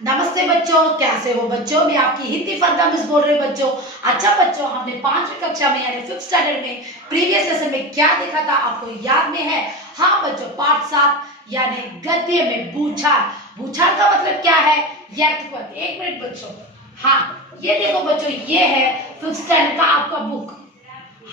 नमस्ते बच्चों, कैसे हो बच्चों। मैं आपकी हिंदी फरदा मिस बोल रही हूँ बच्चों। अच्छा बच्चों, हमने 5वीं कक्षा में यानी 5th स्टैंडर्ड में प्रीवियस लेसन में क्या देखा था, आपको याद में है? हाँ बच्चों, पाठ 7 यानी गद्य में बूछार। बूछार का मतलब क्या है? यथपथ। एक मिनट बच्चों। हाँ, ये देखो बच्चों, ये है 5th स्टैंडर्ड का आपका बुक।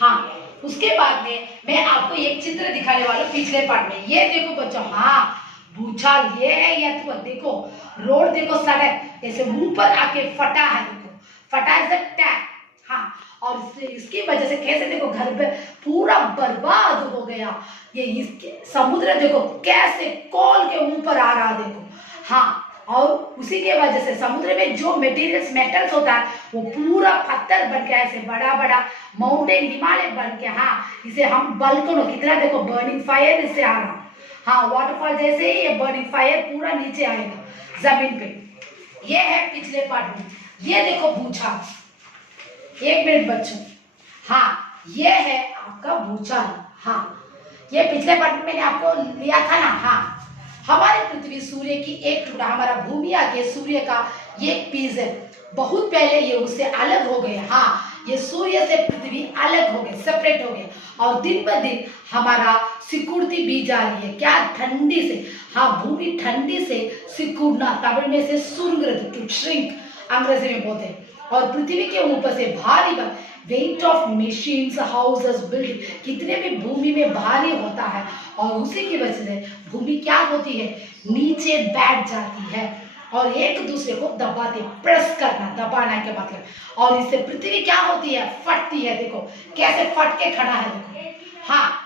हाँ, उसके बाद में मैं आपको एक चित्र दिखाने वाला हूँ पिछले पार्ट में। ये देखो बच्चों, हाँ भूचाल ये है यथपथ। देखो रोड, देखो सड़क ऐसे ऊपर आके फटा है। देखो फटा इज द टैग। हाँ, और इसकी वजह से कैसे देखो घर पे पूरा बर्बाद हो गया। ये इसके समुद्र देखो कैसे कॉल के ऊपर आ रहा। देखो हाँ, और उसी के वजह से समुद्र में जो मेटीरियल्स मेटल्स होता है वो पूरा पत्थर बन के ऐसे बड़ा बड़ा माउंटेन हिमालय बन के, हाँ इसे हम बल्कनों कितना देखो बर्निंग फायर इससे आ रहा। हाँ, वाटरफॉल जैसे ही ये बर्निंग फायर पूरा नीचे आएगा जमीन पे। ये है पिछले पार्ट में। ये देखो भूचाल। एक मिनट बच्चों। हाँ, ये है आपका भूचाल। हाँ, ये पिछले पार्ट में मैंने आपको लिया था ना। हाँ, हमारी पृथ्वी सूर्य की एक टुकड़ा, हमारा भूमि आके सूर्य का ये एक पीस है। बहुत पहले ये उससे अलग हो गए। हाँ, ये सूर्य से पृथ्वी अलग हो गए, सेपरेट हो गए। और दिन ब दिन हमारा सिकुड़ती भी जा रही है। क्या? ठंडी से। हाँ, भूमि ठंडी से सिकुड़ना, तमिल में से सुरंग, टू श्रिंक अंग्रेजी में बोलते हैं। और पृथ्वी के ऊपर से भारी weight of machines, houses, building, कितने भी भूमि में भारी होता है। और उसी की वजह से भूमि क्या होती है? नीचे बैठ जाती है और एक दूसरे को दबाते, प्रेस करना, दबाना के मतलब। और इससे पृथ्वी क्या होती है? फटती है। देखो कैसे फट के खड़ा है। देखो हाँ,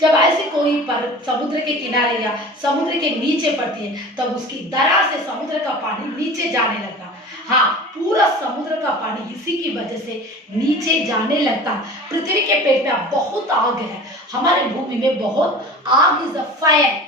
जब ऐसे कोई पर समुद्र के किनारे या समुद्र के नीचे पड़ती है तब उसकी दरार से समुद्र का पानी नीचे जाने लगता। हाँ, पूरा समुद्र का पानी इसी की वजह से नीचे जाने लगता। पृथ्वी के पेट में बहुत आग है। हमारे भूमि में बहुत आग इज अ फायर,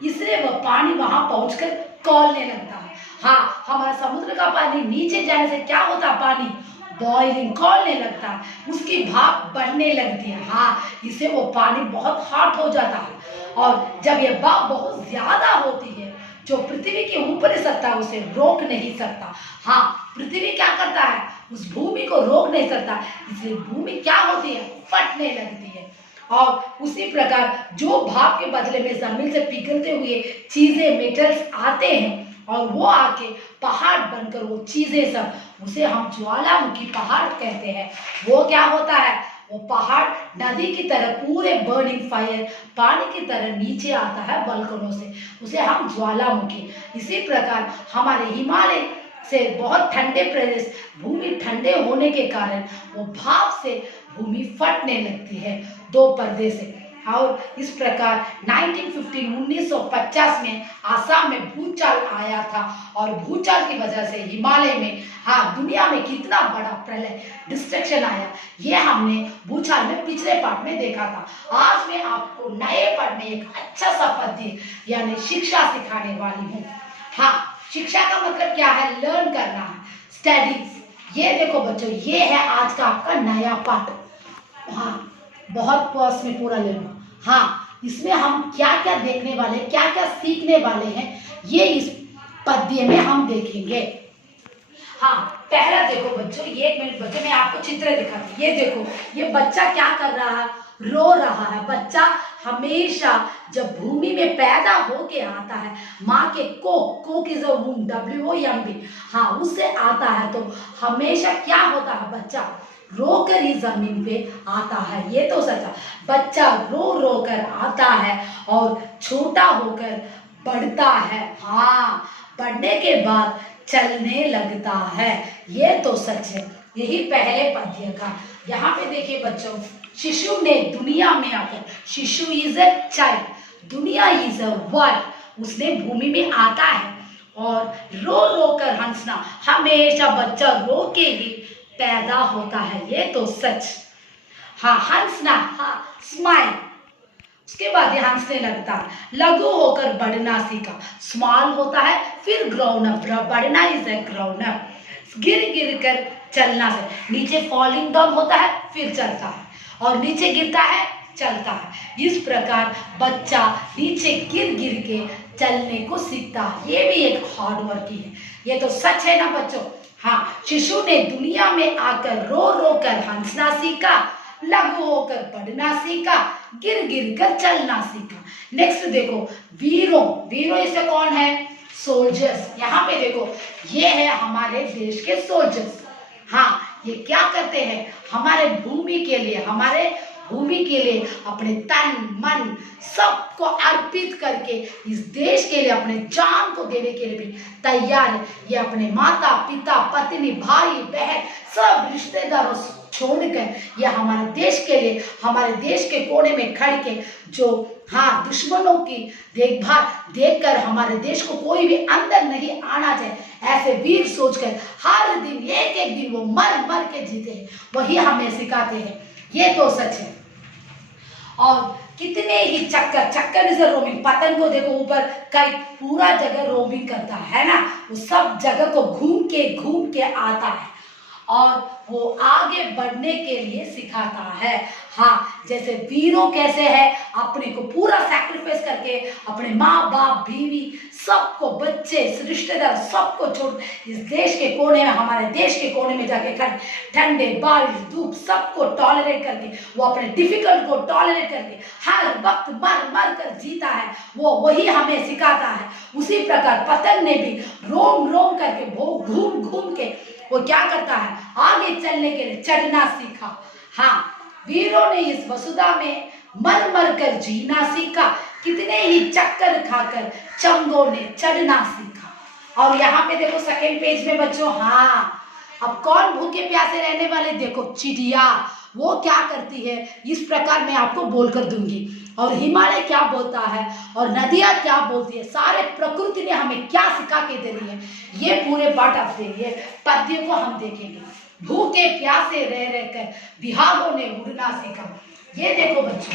इसलिए वह पानी वहां पहुंचकर खौलने लगता है। हाँ, हमारा समुद्र का पानी नीचे जाने से क्या होता? पानी बॉइलिंग, खौलने लगता है, उसकी भाप बढ़ने लगती है। हाँ, इससे वो पानी बहुत हॉट हो जाता है। और जब ये भाप बहुत ज्यादा होती है, जो पृथ्वी के ऊपर सत्ता है उसे रोक नहीं सकता। हाँ, पृथ्वी क्या करता है? उस भूमि को रोक नहीं सकता, इसलिए भूमि क्या होती है? फटने लगती है। और उसी प्रकार जो भाप के बदले में जमीन से पिघलते हुए चीजें, मेटल्स आते हैं और वो आके पहाड़ बनकर वो चीजें सब, उसे हम ज्वालामुखी पहाड़ कहते हैं। वो क्या होता है? वो पहाड़ नदी की तरह पूरे बर्निंग फायर पानी की तरह नीचे आता है बल्कनों से, उसे हम ज्वालामुखी। इसी प्रकार हमारे हिमालय से बहुत ठंडे प्रदेश, भूमि ठंडे होने के कारण वो भाप से भूमि फटने लगती है दो पर्दे से। और इस प्रकार 1950 में आसाम में भूचाल आया था। और भूचाल की वजह से हिमालय में, हाँ दुनिया में कितना बड़ा प्रलय, डिस्ट्रक्शन आया, ये हमने भूचाल में पिछले पार्ट में देखा था। आज मैं आपको नए पार्ट में एक अच्छा सा पद्य यानी शिक्षा सिखाने वाली हूँ। हाँ, शिक्षा का मतलब क्या है? लर्न करना है, स्टडीज। ये देखो बच्चों, ये है आज का आपका नया पार्ट। हाँ, बहुत पर्स में पूरा ले लो। हाँ, इसमें हम क्या क्या देखने वाले, क्या क्या सीखने वाले हैं, ये इस पद्य में हम देखेंगे। हाँ, पहला देखो बच्चों, ये 1 मिनट बच्चों, मैं आपको चित्र दिखाती हूँ। ये देखो, ये बच्चा क्या कर रहा है? रो रहा है। बच्चा हमेशा जब भूमि में पैदा होके आता है, माँ के कोक इज अ वूम, WOMB, हाँ उससे आता है, तो हमेशा क्या होता है? बच्चा रोकर ही जमीन पे आता है। ये तो सच है। बच्चा रो रो कर आता है और छोटा होकर बढ़ता है। हाँ, बढ़ने के बाद चलने लगता है। ये तो सच है। यही पहले पद्य का। यहाँ पे देखिए बच्चों, शिशु ने दुनिया में आकर, शिशु इज अ चाइल्ड, दुनिया इज अ वर्ल्ड, उसने भूमि में आता है और रो रो कर हंसना, हमेशा बच्चा रो के ही पैदा होता है। ये तो सच। हाँ, हंसना, हाँ स्माइल, उसके बाद ये हंसने लगता है। लघु होकर बढ़ना सीखा, स्मॉल होता है, फिर ग्राउंड अप, बढ़ना इज ए ग्राउंड अप। गिर गिर कर चलना से, नीचे फॉलिंग डाउन होता है, फिर चलता है, और नीचे गिरता है, चलता है। इस प्रकार बच्चा नीचे गिर गिर के चलने को सीखता है। ये भी एक हार्ड वर्क ही है, ये तो सच है ना बच्चों। हाँ, शिशु ने दुनिया में आकर रो रो कर हंसना सीखा, लघु होकर पढ़ना सीखा, गिर गिर कर चलना सीखा। नेक्स्ट देखो, वीरों, वीरों इससे कौन है? सोल्जर्स। यहाँ पे देखो, ये है हमारे देश के सोल्जर्स। हाँ, ये क्या करते हैं? हमारे भूमि के लिए, हमारे भूमि के लिए अपने तन मन सबको अर्पित करके इस देश के लिए अपने जान को देने के लिए भी तैयार है। ये अपने माता पिता पत्नी भाई बहन सब रिश्तेदारों छोड़कर ये हमारे देश के लिए, हमारे देश के कोने में खड़ के जो हाँ दुश्मनों की देखभाल देखकर हमारे देश को कोई भी अंदर नहीं आना चाहिए, ऐसे वीर सोचकर हर दिन एक एक दिन वो मर मर के जीते हैं, वही हमें सिखाते हैं। ये तो सच है। और कितने ही चक्कर, चक्कर से रोमिंग, पतंग को देखो ऊपर कई पूरा जगह रोमिंग करता है ना, वो सब जगह को घूम के आता है और वो आगे बढ़ने के लिए सिखाता है। हाँ, जैसे वीरों कैसे है अपने को पूरा सैक्रिफाइस करके अपने माँ बाप बीवी सबको, बच्चे रिश्तेदार सबको छोड़ इस देश के कोने में, हमारे देश के कोने में जाके ठंडे बारिश धूप सबको टॉलरेट करके, वो अपने डिफिकल्ट को टॉलरेट करके हर वक्त मर मर कर जीता है, वो वही हमें सिखाता है। उसी प्रकार पतंग ने भी रोम रोम करके वो घूम घूम के वो क्या करता है? आगे चलने के लिए चढ़ना सीखा। हाँ, वीरों ने इस वसुधा में मर मर कर जीना सीखा, कितने ही चक्कर खाकर चंगों ने चढ़ना सीखा। और यहाँ पे देखो सेकेंड पेज में बच्चों, हाँ अब कौन भूखे प्यासे रहने वाले? देखो चिड़िया, वो क्या करती है इस प्रकार मैं आपको बोलकर दूंगी। और हिमालय क्या बोलता है और नदियाँ क्या बोलती है, सारे प्रकृति ने हमें क्या सिखा के दे रही है, ये पूरे पार्ट ऑफ ये पद्य को हम देखेंगे। भूखे प्यासे रह रहकर बिहारों ने उड़ना सीखा। ये देखो बच्चों,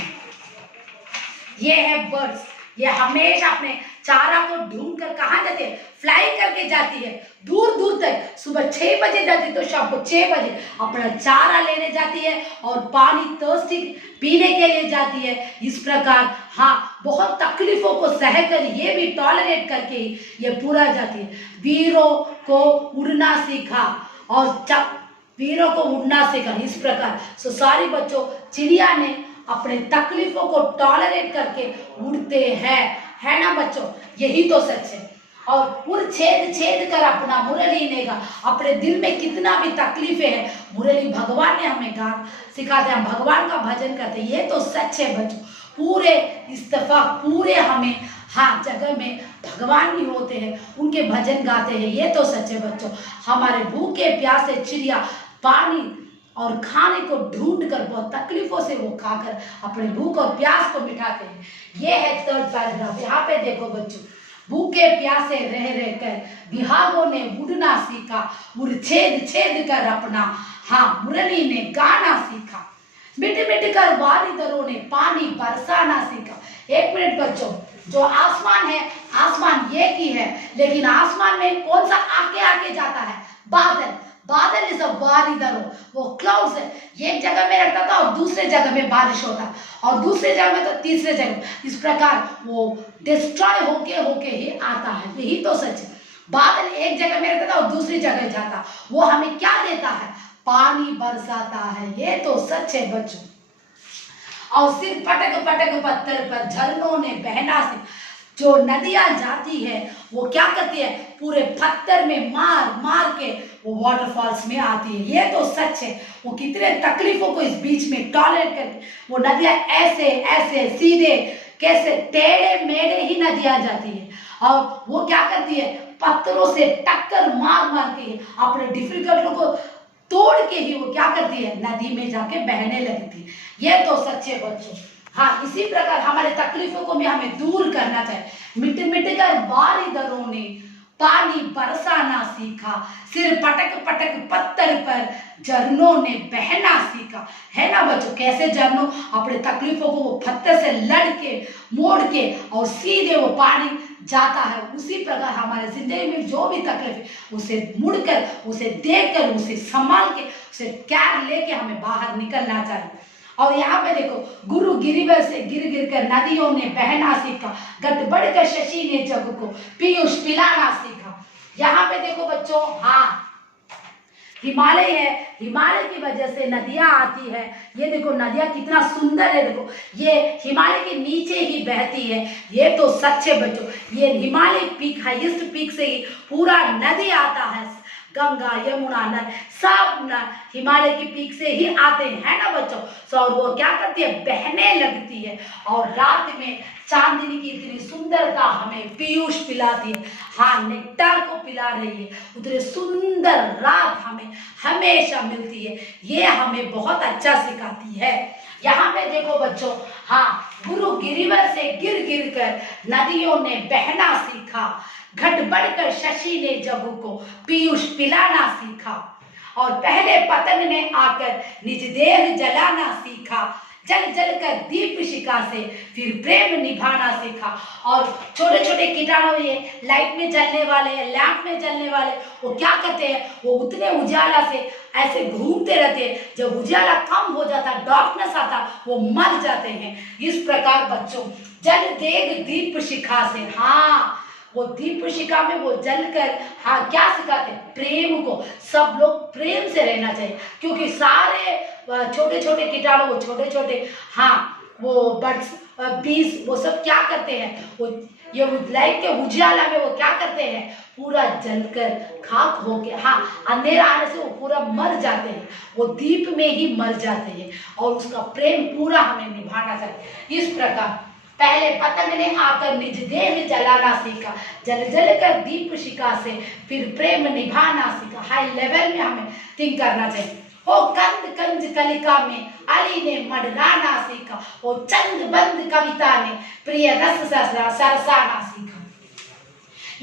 ये है बर्ड्स, ये हमेशा अपने चारा को ढूंढ कर कहाँ जाती है? फ्लाई करके जाती है दूर दूर तक। सुबह 6 बजे जाती है तो शाम को 6 बजे अपना चारा लेने जाती है और पानी थर्स्टी पीने के लिए जाती है। इस प्रकार हाँ, बहुत तकलीफों को सहकर ये भी टॉलरेट करके ही ये पूरा जाती है। वीरों को उड़ना सीखा और वीरों को उड़ना सीखा। इस प्रकार सारे बच्चों, चिड़िया ने अपने तकलीफों को टॉलरेट करके उड़ते हैं, है ना बच्चों? यही तो सच है। और उड़ छेद छेद कर अपना मुरली नेगा, अपने दिल में कितना भी तकलीफें हैं, मुरली भगवान ने हमें गान सिखाते, हम भगवान का भजन करते, ये तो सच है बच्चों। पूरे इस्तेफाक पूरे हमें हाँ जगह में भगवान ही होते हैं, उनके भजन गाते हैं, ये तो सच है बच्चों। हमारे भूखे प्यासे चिड़िया पानी और खाने को ढूंढकर बहुत तकलीफों से वो खाकर अपने भूख और प्यास को मिटाते हैं। ये है थर्ड पैराग्राफ। यहाँ पे देखो बच्चों, भूखे प्यासे रह रहकर बिहारों ने उड़ना सीखा, उड़ छेद छेद कर अपना हाँ मुरली ने गाना सीखा, मिट मिट कर वारिदरों ने पानी बरसाना सीखा। एक मिनट बच्चों, जो आसमान है, आसमान ये की है, लेकिन आसमान में कौन सा आके आके जाता है? बादल। बादल इज अ वारिदरों, वो क्लाउड्स है, एक जगह में रहता था और दूसरे जगह में बारिश होता और दूसरे जगह में तो तीसरे जगह। इस प्रकार वो डिस्ट्रॉय होके होके ही आता है। यही तो सच है। बादल एक जगह में रहता था और दूसरी जगह जाता, वो हमें क्या देता है? पानी बरसाता है। ये तो सच है बच्चों। और सिर पटक पटक पत्थर पर झरनों ने बहना से, जो नदियां जाती है वो क्या करती है? पूरे पत्थर में मार मार के वो वाटरफॉल्स में आती है। ये तो सच है। वो कितने तकलीफों को इस बीच में टॉलरेट करके वो नदियां ऐसे ऐसे सीधे कैसे टेढ़े मेढ़े ही नदियां जाती है और वो क्या करती है? पत्थरों से टक्कर मार मार के अपने डिफिकल्टों को तोड़ के ही वो क्या करती है? नदी में जाके बहने लगती है। ये तो सच है बच्चों। हाँ, इसी प्रकार हमारे तकलीफों को भी हमें दूर करना चाहिए। मिट मिट कर वारिदरों ने पानी बरसाना सीखा, सिर पटक पटक पत्थर पर झरनों ने बहना सीखा। है ना बच्चों? कैसे झरनों अपने तकलीफों को वो पत्थर से लड़ के मोड़ के और सीधे वो पानी जाता है। उसी प्रकार हमारे जिंदगी में जो भी तकलीफ है उसे मुड़कर, उसे देखकर, उसे संभाल के, उसे केयर लेके हमें बाहर निकलना चाहिए। और यहाँ पे देखो, गुरु गिरिवर से गिर गिर कर नदियों ने बहना सीखा, घट बढ़कर शशि ने जग को पीयूष पिलाना सीखा। यहाँ पे देखो बच्चों, हाँ हिमालय है, हिमालय की वजह से नदियां आती है। ये देखो नदियां कितना सुंदर है, देखो ये हिमालय के नीचे ही बहती है। ये तो सच है बच्चों, ये हिमालय पीक, हाईएस्ट पीक से ही पूरा नदी आता है। गंगा यमुना नद सब हिमालय की पीक से ही आते हैं, है ना बच्चों। और वो क्या करती है, बहने लगती है और रात में चांदनी की इतनी सुंदरता हमें पीयूष पिलाती है। हाँ, नेक्टर को पिला रही है, उतनी सुंदर रात हमें हमेशा मिलती है। ये हमें बहुत अच्छा सिखाती है। यहाँ पे देखो बच्चों, हाँ गुरु गिरिवर से गिर गिर कर नदियों ने बहना सीखा, घट बढ़कर शशि ने जगू को पीयूष पिलाना सीखा। और पहले पतंग ने आकर निज देह जलाना सीखा, जल जल कर दीप शिखा से फिर प्रेम निभाना सीखा। और छोटे छोटे कीटाणु, ये लाइट में जलने वाले, लैंप में जलने वाले, वो क्या करते हैं, वो उतने उजाला से ऐसे घूमते रहते हैं, जब उजाला कम हो जाता, डार्कनेस आता, वो मर जाते हैं। इस प्रकार बच्चों जल देग दीप शिखा से, हाँ वो दीप शिखा में वो जलकर, हाँ क्या सिखाते, प्रेम को। सब लोग प्रेम से रहना चाहिए, क्योंकि सारे छोटे छोटे कीटाणु, वो छोटे छोटे, हाँ वो बर्ड्स, बीज, वो सब क्या करते हैं, वो ये लाइट के उजाला में वो क्या करते हैं, पूरा जलकर खाक होके, हाँ अंधेरा आने से वो पूरा मर जाते हैं, वो दीप में ही मर जाते हैं। और उसका प्रेम पूरा हमें निभाना चाहिए। इस प्रकार पहले पतंग ने आकर निज देह जलाना सीखा, जल जल कर दीप शिखा से फिर प्रेम निभाना सीखा। हाई लेवल में हमें थिंक करना चाहिए। ओ कंद कंज कलिका में अली ने मडराना सीखा, ओ चंद बंद कविता ने प्रिय रस सरसाना सीखा।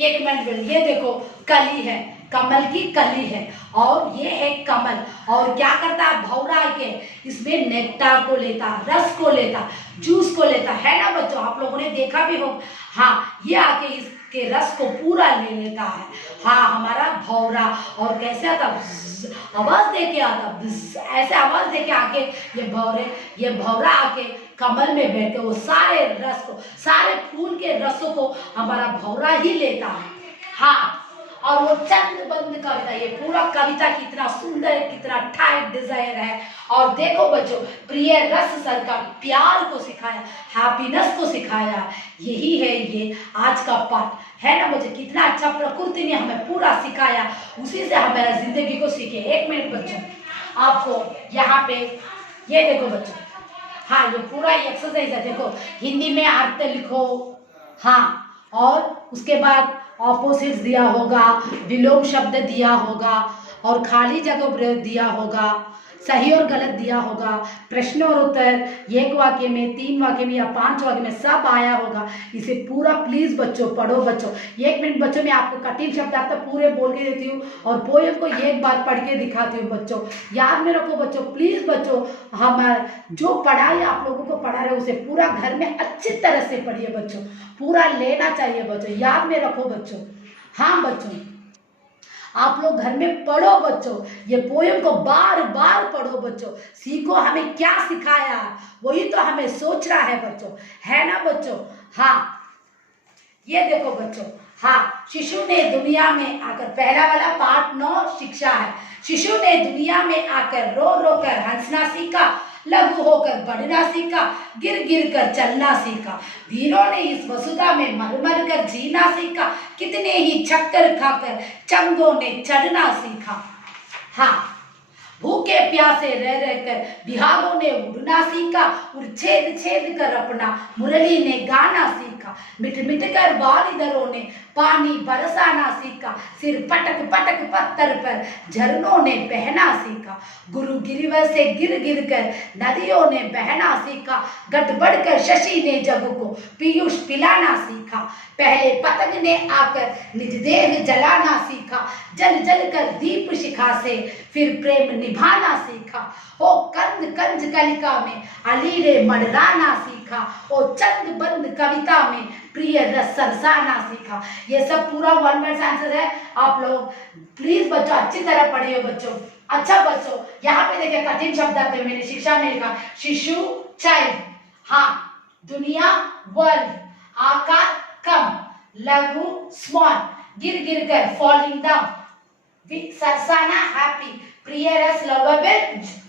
एक मिनट, ये देखो कली है, कमल की कली है, और ये है कमल, और क्या करता है, भौरा के इसमें नेक्टार को लेता, रस को लेता, जूस को लेता, है ना बच्चों। आप लोगों ने देखा भी हो, हाँ ये आके इसके रस को पूरा ले लेता है, हाँ हमारा भौरा। और कैसे आता, आवाज दे के आता, ऐसे आवाज दे के आके ये भौरा आके कमल में बैठे, वो सारे रस को, सारे फूल के रसों को हमारा भौरा ही लेता है। हाँ, और वो चंद बंद कविता, ये पूरा कविता कितना सुंदर है, कितना टाइट डिजायर है। और देखो बच्चों, प्रिय रस सर का प्यार को सिखाया, हैप्पीनेस को सिखाया। यही है ये आज का पाठ, है ना बच्चों। कितना अच्छा प्रकृति ने हमें पूरा सिखाया, उसी से हमारा जिंदगी को सीखे। एक मिनट बच्चों, आपको यहाँ पे ये देखो बच्चों, हाँ ये पूरा एक्सरसाइज है। देखो हिंदी में अर्थ लिखो, हाँ, और उसके बाद ऑपोजिट्स दिया होगा, विलोम शब्द दिया होगा, और खाली जगह दिया होगा, सही और गलत दिया होगा, प्रश्न और उत्तर एक वाक्य में, 3 वाक्य में या 5 वाक्य में सब आया होगा। इसे पूरा प्लीज बच्चों पढ़ो बच्चों। 1 मिनट बच्चों में आपको कठिन शब्द आता पूरे बोल के देती हूँ, और पोएम को एक बार पढ़ के दिखाती हूँ बच्चों। याद में रखो बच्चों, प्लीज बच्चों, हम जो पढ़ाई आप लोगों को पढ़ा रहे उसे पूरा घर में अच्छी तरह से पढ़िए बच्चों, पूरा लेना चाहिए बच्चों, याद में रखो बच्चों। हाँ बच्चों, आप लोग घर में पढ़ो बच्चों, ये पोएम को बार बार पढ़ो बच्चों, सीखो हमें क्या सिखाया, वही तो हमें सोचना है बच्चों, है ना बच्चों। हाँ ये देखो बच्चों, हाँ शिशु ने दुनिया में आकर, पहला वाला पार्ट 9 शिक्षा है। शिशु ने दुनिया में आकर रो रो कर हंसना सीखा, लघु होकर बढ़ना सीखा, गिर गिर कर चलना सीखा। वीरों ने इस वसुधा में मर मर कर जीना सीखा, कितने ही चक्कर खाकर चंगों ने चढ़ना सीखा। हाँ, भूखे प्यासे रह रहकर बिहारों ने उड़ना सीखा, और छेद छेद कर अपना मुरली ने गाना सीखा। मिट मिट कर वारिदरों ने पानी बरसाना सीखा, सिर पटक पटक पत्थर पर झरनों ने बहना सीखा। गुरु गिरिवर से गिर गिर कर नदियों ने बहना सीखा, घट बढ़कर शशि ने जग को पीयूष पिलाना सीखा। पहले पतंग ने आकर निज देह जलाना सीखा, सीखा, जल जल कर दीप शिखा से फिर प्रेम निभाना सीखा। ओ कंद कंज कलिका में अली ने मंडराना सीखा, ओ चंद बंद कविता में प्रिय रस सरसाना सीखा। ये सब पूरा वन वर्ड आंसर है। आप लोग प्लीज बच्चों अच्छी तरह पढ़िए बच्चों। अच्छा बच्चों, यहाँ पे देखिए कठिन शब्द आते हैं। मैंने शिक्षा में लिखा शिशु चाइल्ड, हाँ, दुनिया वर्ल्ड, आकार कम, लघु स्मॉल, गिर गिर कर फॉलिंग डाउन, सरसाना हैप्पी, प्रिय रस lovable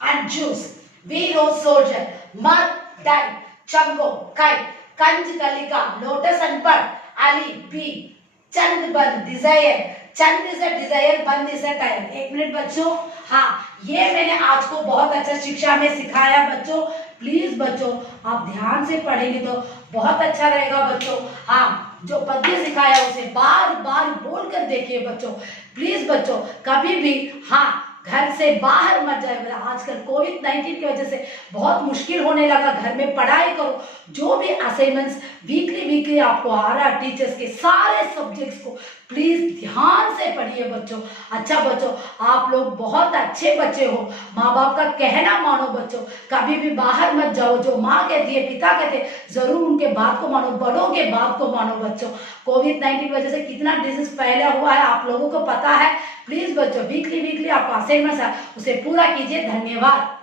and juice, we rose soldier, mud died, chango kite, kanj kalika, lotus and bud, Ali bee, chand band desire, Chand is a desire, बंद इज अ टायर। एक minute बच्चों, हाँ, ये मैंने आज को बहुत अच्छा शिक्षा में सिखाया बच्चों। प्लीज बच्चों आप ध्यान से पढ़ेंगे तो बहुत अच्छा रहेगा बच्चों। हाँ, जो पद्य सिखाया उसे बार बार बोल कर देखिए बच्चों। प्लीज बच्चों कभी भी, हाँ, घर से बाहर मत जाए। आजकल कोविड-19 की वजह से बहुत मुश्किल होने लगा, घर में पढ़ाई करो। जो भी असाइनमेंट्स वीकली आपको आ रहा है टीचर्स के, सारे सब्जेक्ट्स को प्लीज ध्यान से पढ़िए बच्चों। अच्छा बच्चों, आप लोग बहुत अच्छे बच्चे हो, माँ बाप का कहना मानो बच्चों। कभी भी बाहर मत जाओ, जो माँ कहती है, पिता कहते हैं, जरूर उनके बात को मानो, बड़ों के बात को मानो बच्चों। कोविड-19 की वजह से कितना डिजीज फैला हुआ है आप लोगों को पता है। प्लीज बच्चों वीकली आपका असाइनमेंट है उसे पूरा कीजिए। धन्यवाद।